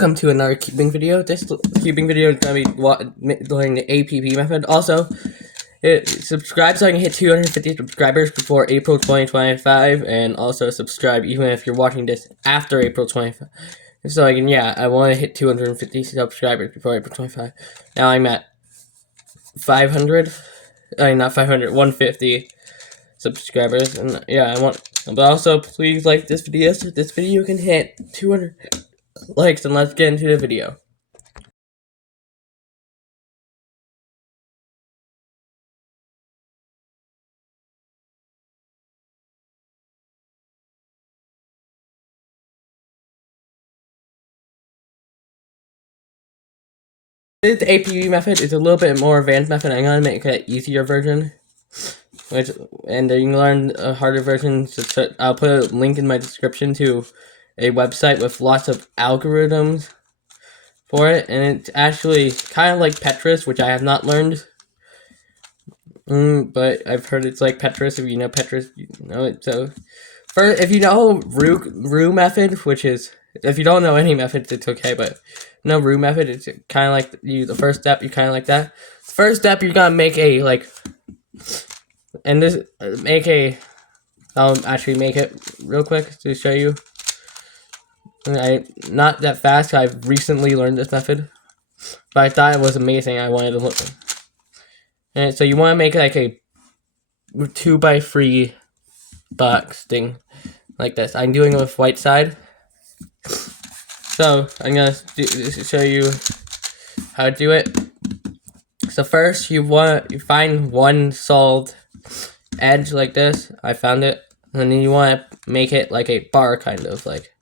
Welcome to another cubing video. This cubing video is going to be doing the APP method. Also, subscribe so I can hit 250 subscribers before April 2025, and also subscribe even if you're watching this after April 25. So I want to hit 250 subscribers before April 25. Now I'm at 500. Not 500, 150 subscribers, and but also please like this video so this video can hit 200 likes, and let's get into the video. The APP method is a little bit more advanced method. I'm gonna make an easier version, and you can learn a harder version. So I'll put a link in my description to a website with lots of algorithms for it, and it's actually kind of like Petrus, which I have not learned. But I've heard it's like Petrus. If you know Petrus, you know it. So, if you know Ru method, which is, if you don't know any methods, it's okay. But no Ru method, it's kind of like the first step. You kind of like that. The first step, you're gonna make a I'll actually make it real quick to show you. Not that fast. I've recently learned this method, but I thought it was amazing. I wanted to look. And so you want to make like a 2x3 box thing like this. I'm doing it with white side. So I'm gonna show you how to do it. So first you find one solved edge like this. I found it, and then you want to make it like a bar, kind of like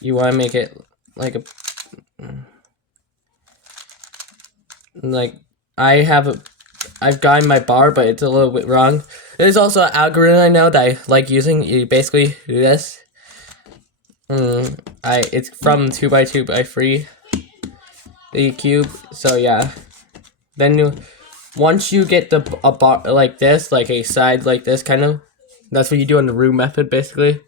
you want to make it like a I've gotten my bar, but it's a little bit wrong. There's also an algorithm I know that I like using. You basically do this. It's from 2x2x3 the cube. So yeah, then once you get a bar like this, like a side like this, kind of, that's what you do in the Ru method basically,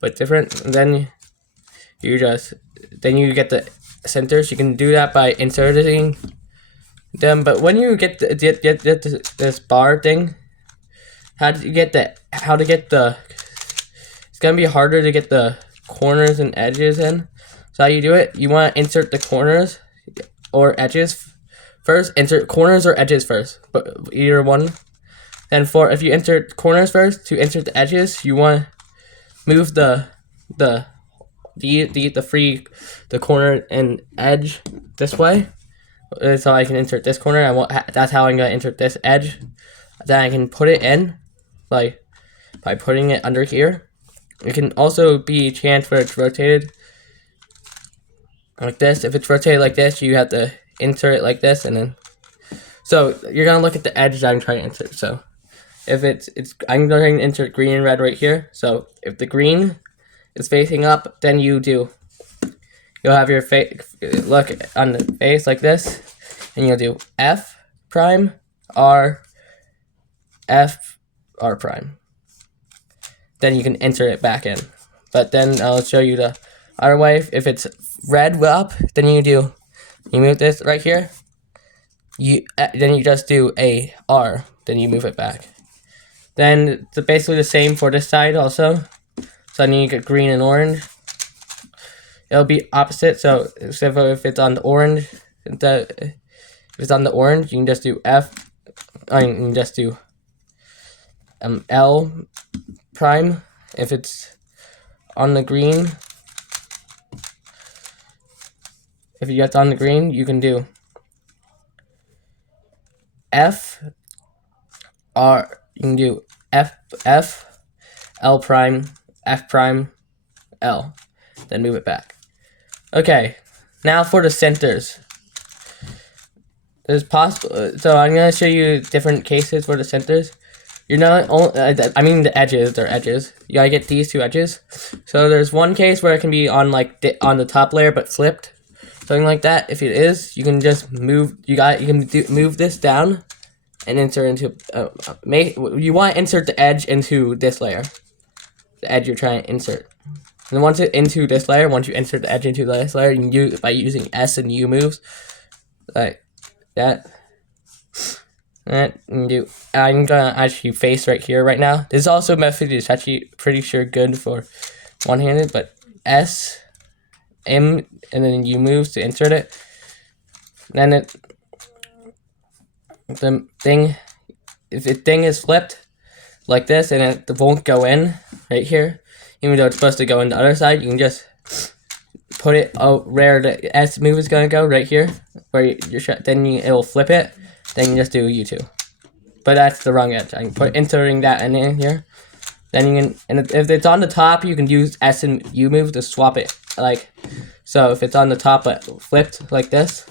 but different. And then you get the centers. You can do that by inserting them, but when you get this bar thing, it's gonna be harder to get the corners and edges in. So how you do it, you want to insert the corners or edges first. Insert corners or edges first, but either one. Then if you insert corners first, to insert the edges, you want to move the corner and edge this way. So I can insert this corner. That's how I'm gonna insert this edge. Then I can put it in, by putting it under here. It can also be a chance where it's rotated like this. If it's rotated like this, you have to insert it like this, and then. So you're gonna look at the edge that I'm trying to insert. So if I'm going to insert green and red right here. So if the green is facing up, then you'll have your look on the face like this, and you'll do F prime, R, F, R prime. Then you can insert it back in. But then I'll show you the other way. If it's red up, then you move this right here. Then you just do a R, then you move it back. Then it's basically the same for this side also. So then you get green and orange. It'll be opposite. So if it's on the orange, you can just do F. You can just do L prime. If it's on the green, you can do F R. You can do F L prime, F prime, L. Then move it back. Okay, now for the centers. There's possible. So I'm gonna show you different cases for the centers. You're not only, the edges. They're edges. You gotta get these two edges. So there's one case where it can be on on the top layer but flipped, something like that. If it is, you can just move. Move this down and insert into. You want to insert the edge into this layer. The edge you're trying to insert. And once it into this layer, once you insert the edge into this layer, you can use it by using S and U moves, like that. And do. I'm gonna actually face right here right now. This is also a method that's actually pretty sure good for one-handed, but S, M, and then U moves to insert it. Then the thing, if the thing is flipped like this, and it won't go in right here, even though it's supposed to go in the other side, you can just put it where the S move is gonna go, right here, where then it will flip it. Then you just do U2. But that's the wrong edge. I can put inserting that in here. Then you can, and if it's on the top, you can use S and U move to swap it. Like, so if it's on the top but flipped like this,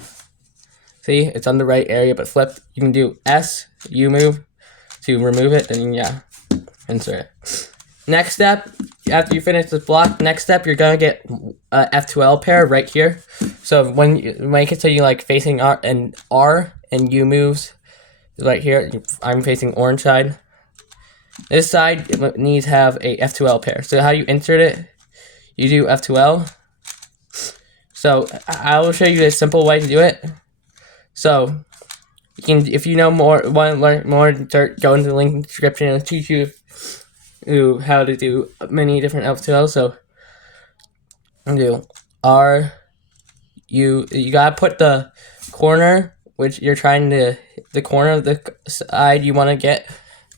see, it's on the right area but flipped, you can do S, U move to remove it, then yeah, insert it. Next step, after you finish this block, next step, you're gonna get a F2L pair right here. So when you make it so you like facing R and U moves right here, I'm facing orange side. This side it needs to have a F2L pair. So how you insert it, you do F2L. So I will show you a simple way to do it. So you can, if you know more, want to learn more, go into the link in the description and teach you how to do many different F2Ls. So do R, U. You gotta put the corner, which you're trying to, the corner of the side you want to get,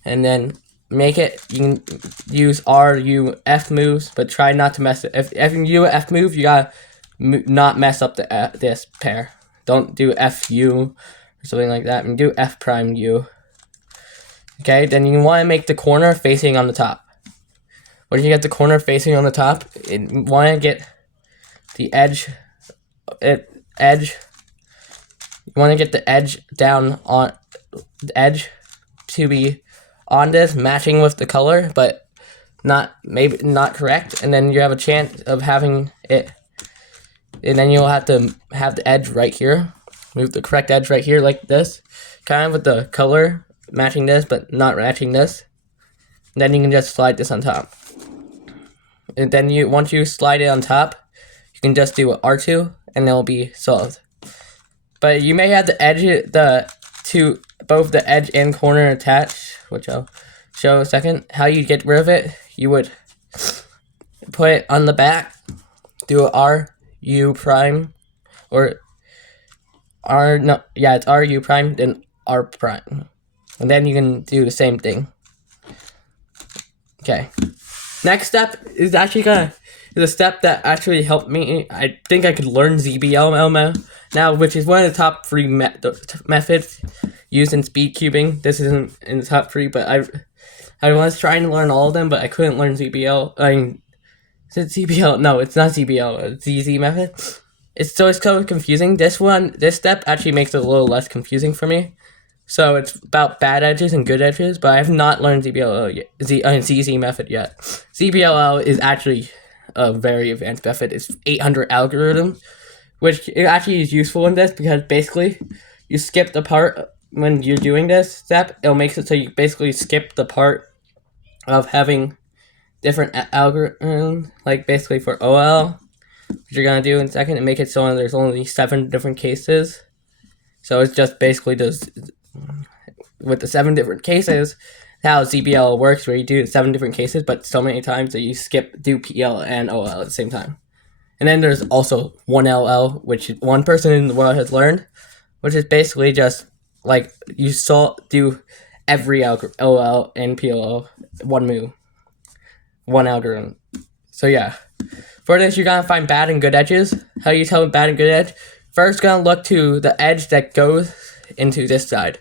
and then make it. You can use R, U, F moves, but try not to mess it. If you do an F move, you gotta not mess up the this pair. Don't do F U or something like that. And do F prime U. Okay, then you want to make the corner facing on the top. When you get the corner facing on the top, you want to get the edge. You want to get the edge down on the edge to be on this, matching with the color, but maybe not correct. And then you have a chance of having it. And then you'll have to have the edge right here. Move the correct edge right here like this. Kind of with the color matching this, but not matching this. And then you can just slide this on top. And then once you slide it on top, you can just do R2 and it'll be solved. But you may have the edge, both the edge and corner attached, which I'll show in a second. How you get rid of it, you would put it on the back, do a R, U prime, or R, no, yeah, it's R, U prime, then R prime. And then you can do the same thing. Okay. Next step is actually is a step that actually helped me. I think I could learn ZBL now, which is one of the top 3 methods used in speed cubing. This isn't in the top 3, but I was trying to learn all of them, but I couldn't learn ZBL. I mean, is it ZBL? No, it's not ZBL. It's ZZ method. It's so confusing. This step actually makes it a little less confusing for me. So it's about bad edges and good edges, but I have not learned ZBL yet, ZZ method yet. ZBLL is actually a very advanced method. It's 800 algorithms, which it actually is useful in this because basically you skip the part when you're doing this step. It'll make it so you basically skip the part of having different algorithms, like basically for OL, which you're gonna do in a second, and make it so there's only 7 different cases. So it's just basically just with the 7 different cases, how ZBL works, where you do 7 different cases, but so many times that you do PL and OL at the same time. And then there's also 1LL, which one person in the world has learned, which is basically just like you do every OL and PLO one move, one algorithm. So yeah, for this you're gonna find bad and good edges. How you tell bad and good edge? First, gonna look to the edge that goes into this side,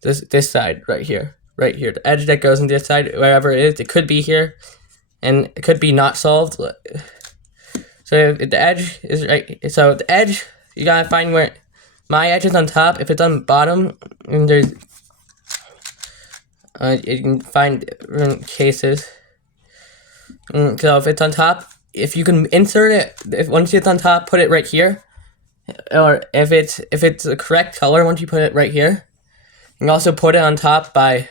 this side right here, the edge that goes into this side, wherever it is. It could be here, and it could be not solved. So if the edge is right, so the edge you gotta find where my edge is on top. If it's on the bottom, and there's you can find different cases. So if it's on top, if you can insert it, once it's on top, put it right here. Or if it's the correct color, once you put it right here, you can also put it on top by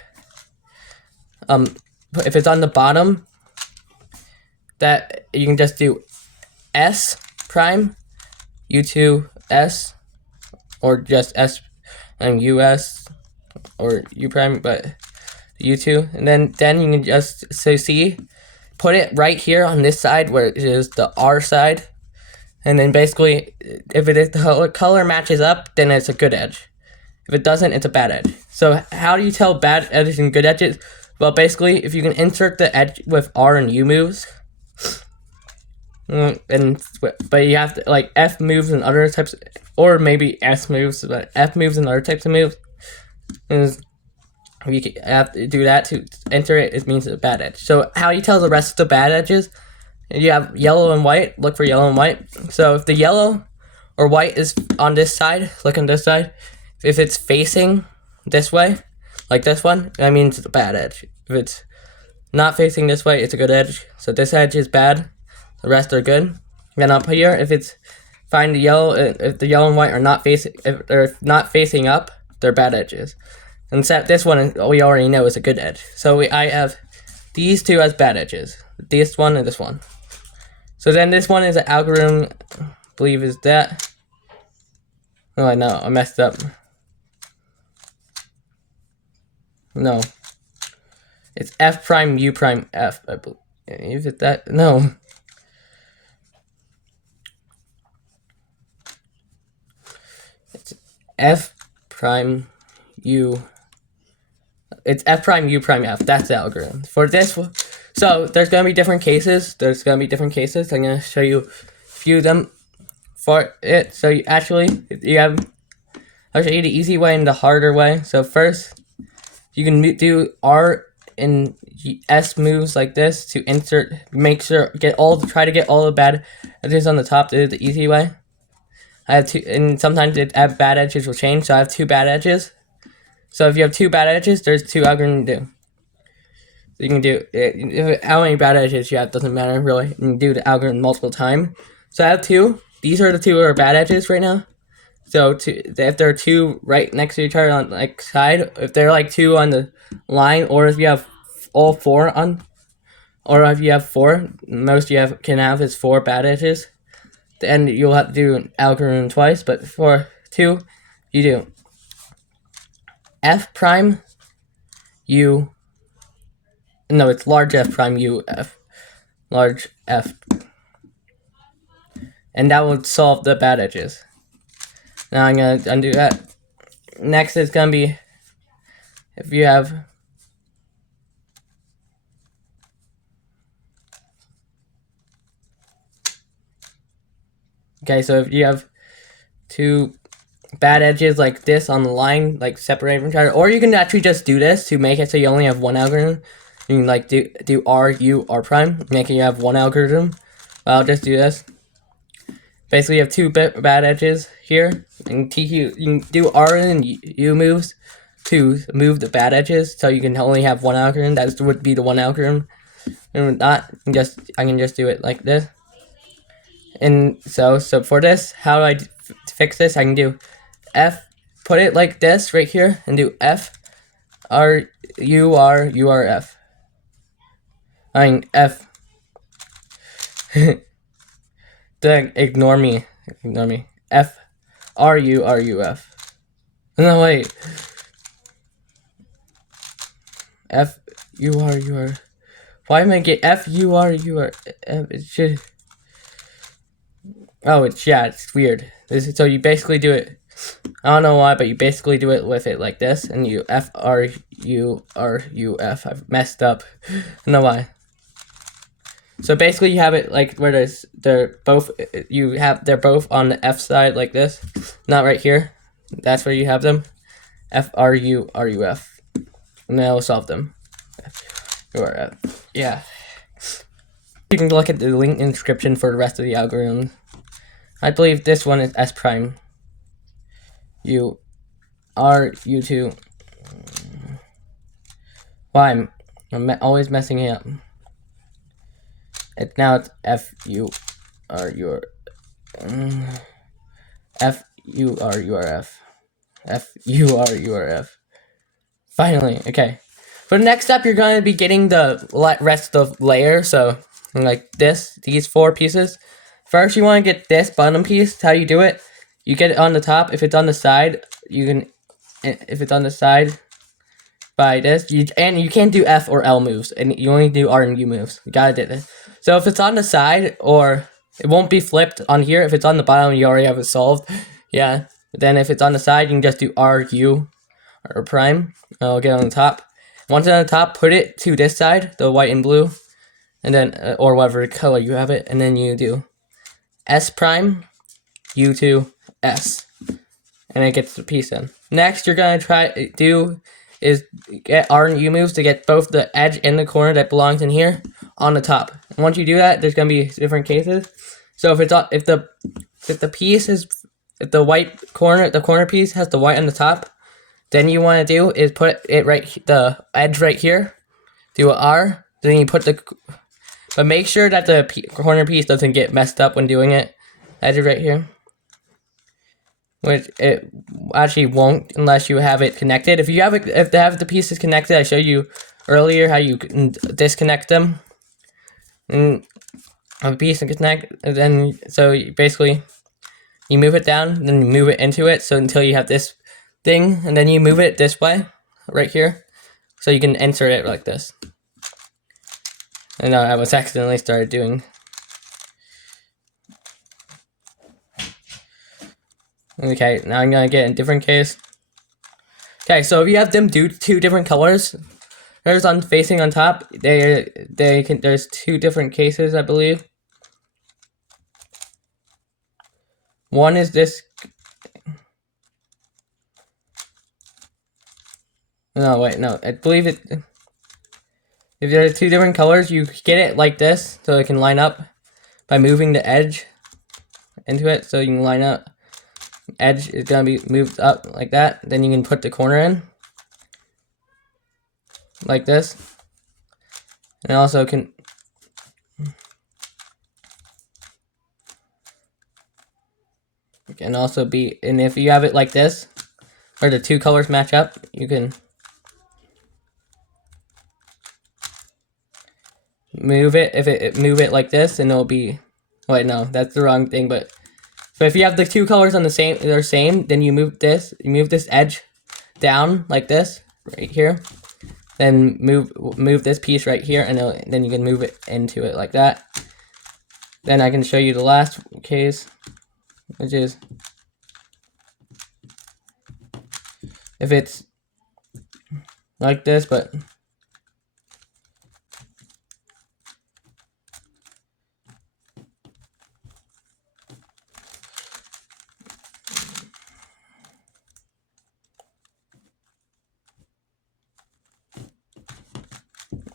if it's on the bottom, that you can just do S prime U2 S, or just S and US, or U prime, but U2, and then you can just see, put it right here on this side where it is the R side, and then basically if the color matches up, then it's a good edge. If it doesn't, it's a bad edge. So how do you tell bad edges and good edges? Well, basically, if you can insert the edge with R and U moves, but you have to, like, F moves and other types, or maybe S moves, but F moves and other types of moves, is you have to do that to enter it. It means it's a bad edge. So how you tell the rest of the bad edges? You have yellow and white. Look for yellow and white. So if the yellow or white is on this side, look on this side. If it's facing this way, like this one, that means it's a bad edge. If it's not facing this way, it's a good edge. So this edge is bad. The rest are good. Then up here, if it's find the yellow, if the yellow and white are not facing, if they're not facing up, they're bad edges. And this one we already know is a good edge. So I have these two as bad edges. This one and this one. So then this one is an algorithm, I believe is that. Oh, I know, I messed up. No. It's F prime U prime F, I believe. Is it that? No. It's F prime U. It's F prime U prime F. That's the algorithm. For this, so there's going to be different cases. I'm going to show you a few of them for it. So I'll show you the easy way and the harder way. So first, you can do R and S moves like this to insert, try to get all the bad edges on the top. To do the easy way. I have two, and sometimes bad edges will change. So I have two bad edges. So if you have two bad edges, there's two algorithms to do. So you can do how many bad edges you have doesn't matter really. You can do the algorithm multiple times. So I have two. These are the two that are bad edges right now. So if there are two right next to each other on like side, if they're like two on the line, or if you have all four on, or if you have four, most can have is four bad edges. Then you'll have to do an algorithm twice. But for two, you do F prime U. No, it's large F prime U F, large F, and that will solve the bad edges. Now I'm gonna undo that. Next is gonna be if you have so if you have two bad edges like this on the line, like separate from each other, or you can actually just do this to make it so you only have one algorithm. You can like do R, U, R prime, making you have one algorithm. I'll just do this. Basically, you have two bad edges here, and you can do R and U moves to move the bad edges, so you can only have one algorithm. That would be the one algorithm. And not I can just do it like this. And so for this, how do I fix this? I can do F, put it like this right here, and do F, R, U, R, U, R, F. I mean F. Then ignore me. F, R, U, R, U, F. No, wait. F, U, R, U, R. Why am I get F, U, R, U, R, F? It should. Oh, it's weird. So you basically do it. I don't know why, but you basically do it with it like this, and you F, R, U, R, U, F. I've messed up. I don't know why. So basically, you have it like where they're both on the F side like this, not right here. That's where you have them. F, R, U, R, U, F, and that'll solve them. Yeah. You can look at the link in the description for the rest of the algorithm. I believe this one is S prime. U, R, U2. Why I'm always messing it up. Now it's F, U, R, U, R. F, U, R, U, R, F. F, U, R, U, R, F. Finally, okay. For the next step, you're going to be getting the rest of the layer, so like this, these 4 pieces. First, you want to get this bottom piece. How you do it? You get it on the top. If it's on the side, you can. If it's on the side, by this, you can't do F or L moves, and you only do R and U moves. You gotta do this. So if it's on the side, or it won't be flipped on here. If it's on the bottom, you already have it solved. Yeah. But then if it's on the side, you can just do R, U, or prime. I'll get on the top. Once it's on the top, put it to this side, the white and blue, and then or whatever color you have it, and then you do S prime, U2, S, and it gets the piece in. Next, you're gonna is get R and U moves to get both the edge and the corner that belongs in here on the top. And once you do that, there's gonna be different cases. So if the white corner, the corner piece has the white on the top, then you want to do is put it the edge right here, do an R, then you put but make sure that the corner piece doesn't get messed up when doing it. Edge right here, which it actually won't unless you have it connected. If they have the pieces connected, I showed you earlier how you can disconnect them. And a piece and connect, and then so basically you move it down, and then you move it into it. So until you have this thing, and then you move it this way, right here, so you can insert it like this. And I was accidentally started doing. Okay, now I'm gonna get a different case. Okay, so if you have them do 2 different colors, there's on facing on top. There's 2 different cases, I believe. One is this. No, wait, no. I believe it. If there are 2 different colors, you get it like this, so it can line up by moving the edge into it, so you can line up. Edge is gonna be moved up like that. Then you can put the corner in like this, and also can. It can also be, and if you have it like this, where the 2 colors match up, you can move it. If it move it like this, and it'll be. Wait, no, that's the wrong thing. But if you have the 2 colors on the same, then you move this. You move this edge down like this, right here. Then move this piece right here, and then you can move it into it like that. Then I can show you the last case, which is if it's like this, but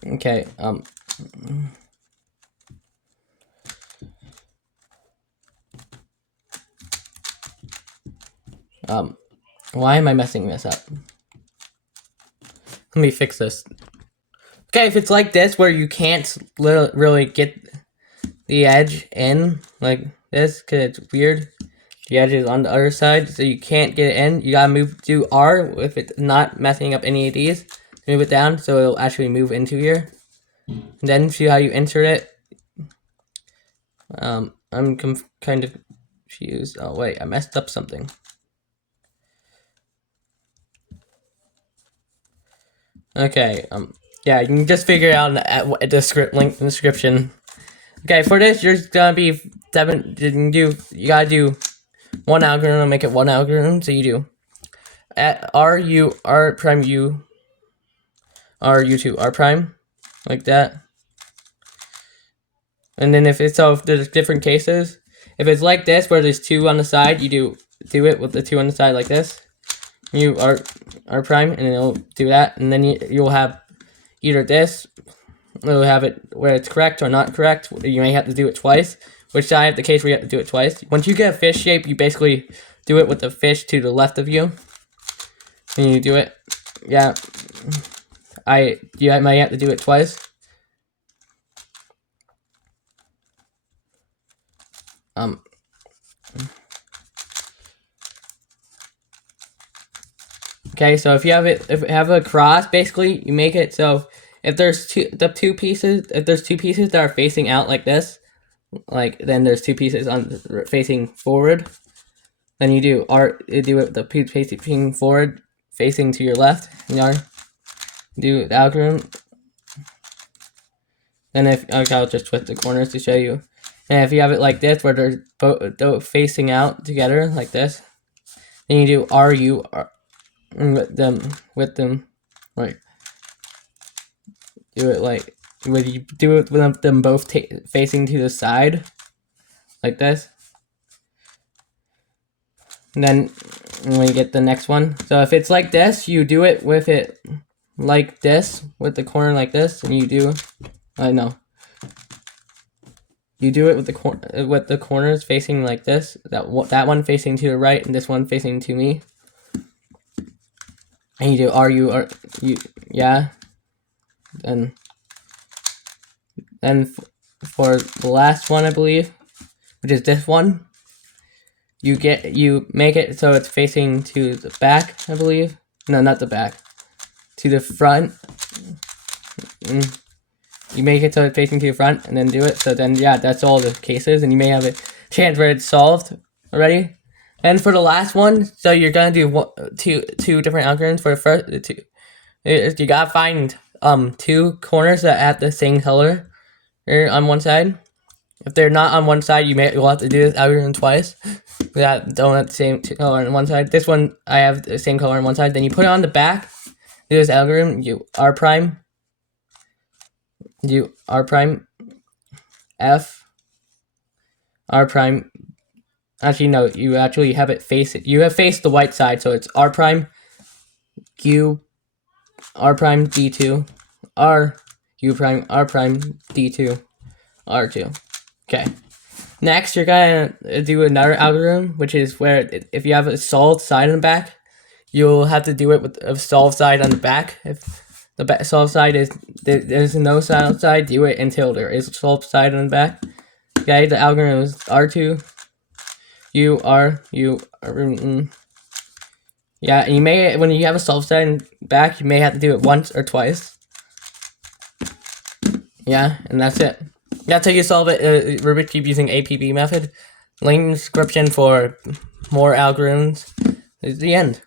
okay, why am I messing this up? Let me fix this. Okay, if it's like this, where you can't really get the edge in, like this, because it's weird. The edge is on the other side, so you can't get it in. You gotta do R if it's not messing up any of these. Move it down, so it'll actually move into here. And then see how you insert it. I'm kind of confused. Oh wait, I messed up something. Okay, yeah, you can just figure it out at the script link in the description. Okay, for this, you're gonna be you gotta do 1 algorithm, make it 1 algorithm. So you do at R prime U, R U2 R prime, like that. And then if there's different cases, if it's like this where there's 2 on the side, you do it with the 2 on the side like this. You R prime, and it'll do that, and then you'll have either this, it'll have it where it's correct or not correct. You may have to do it twice, which I have the case where you have to do it twice. Once you get a fish shape, you basically do it with the fish to the left of you, and you do it. Yeah, you might have to do it twice. Okay, so if you have a cross, basically you make it so if there's two pieces that are facing out like this, like then there's two pieces on facing forward. Then you do it the piece facing forward, facing to your left. Do the algorithm. And I'll just twist the corners to show you. And if you have it like this, where they're both facing out together like this, then you do RU with them, right? Do it like when you do it with them both facing to the side, like this. And then when you get the next one, so if it's like this, you do it with it like this, with the corner like this, and you do, you do it with the corners facing like this. That one facing to the right, and this one facing to me. And you do yeah. Then for the last one, I believe, which is this one, you make it so it's facing to the back, I believe. No, not the back. To the front. You make it so it's facing to the front, and then do it. So then, yeah, that's all the cases, and you may have a chance where it's solved already. And for the last one, so you're gonna do two different algorithms. For the first two, you gotta find two corners that have the same color on one side. If they're not on one side, you'll have to do this algorithm twice. That don't have the same color on one side. This one I have the same color on one side. Then you put it on the back. Do this algorithm. You R prime F R prime. Actually, no. You actually have it face it. You have faced the white side, so it's R prime Q R prime D2 R U prime R prime D2 R2. Okay. Next, you're gonna do another algorithm, which is where if you have a solved side on the back, you'll have to do it with a solved side on the back. If the solved side is there's no solved side, do it until there is a solved side on the back. Okay, the algorithm is R2 U R U. Yeah, and you may, when you have a solved side and back, you may have to do it once or twice. Yeah, and that's it. That's how you solve it, Rubik's Cube using APB method. Link in the description for more algorithms. This is the end.